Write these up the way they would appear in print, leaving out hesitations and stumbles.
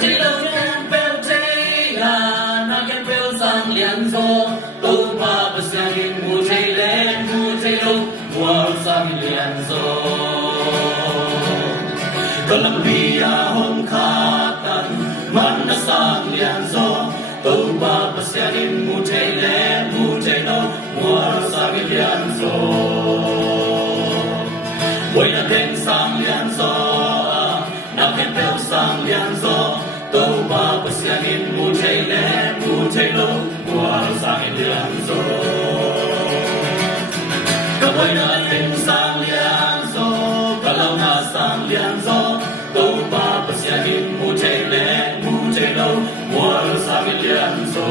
chỉ lâu em bèo thế là na em bèo sang liền gió đâu mà bớt sang in mù chạy lên mù chạy lâu mùa sang liền gió còn làm bia hôm khát tận mắt đã sang liền gió đâu mà bớt sang in mù chạy lên mù chạy lâu mùa sang liền gió buổi là đêm sang liền gió na em bèo sang liền gió đâu mà bớt sang in mù chạy lên mù chạy lâu mùa sang liền gió có buổi là đêm sang liền gió có lâu na sang liền gió đâu mà bớt sang in mù chạy lên mù chạy lâu mùa sang liền gió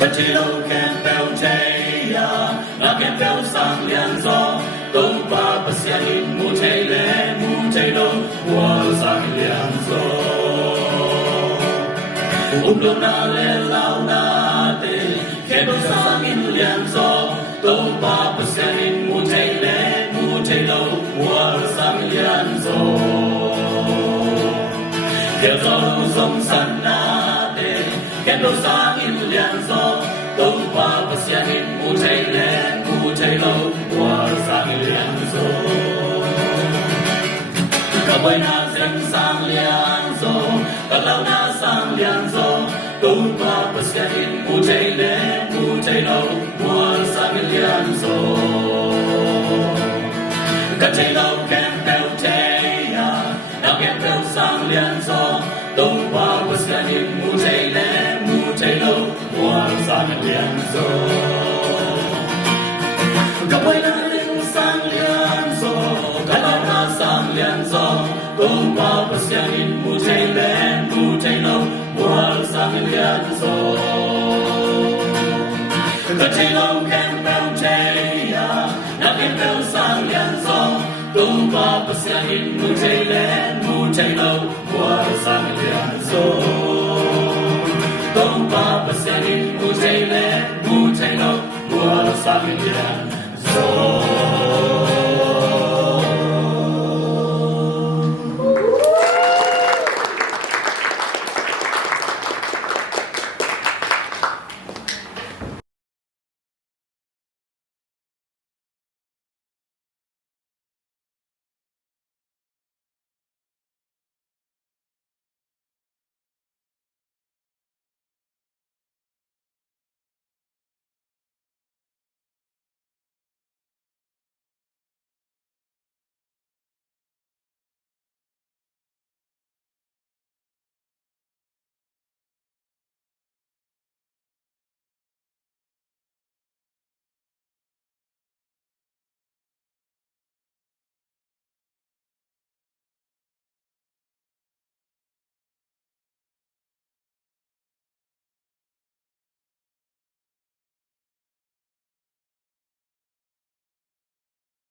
có chỉ lâu kèm bèo chạy na em bèo sang liền gió đâu mà bớt sang in mù chạy lên mù chạy lâu mùa sang liền gió lâu na lên lao na tê kèm bèo sang in liền gió đâu mà bớt sang in mù chạy lên mù chạy lâu mùa sang liền gió theo gió sông sân na tê kèm bèo sang in liền gió đâu mà bớt sang in mù chạy lên mù chạy lâu mùa sang liền gió cả buổi na dần sang liền gió cả lâu na sang liền gió đâu mà bớt sang in mù chạy lên mù chạy lâu mùa sang liền gió cả chạy lâu kèm bèo chạy na kèm bèo sang liền gió đâu mà bớt sang in mù chạy lên mù chạy lâu mùa sang liền gió cả buổi na dần sang liền gió cả lâu na sang liền gió đâu mà bớt sang in mù chạy lên mù chạy lâu mùa sang liền gió cả chạy lâu kèm bèo chạy na kèm bèo sang liền gió đâu mà bớt sang in mù chạy lên mù chạy lâu mùa sang liền gió đâu mà bớt sang in mù chạy lên mù chạy lâu mùa sang liền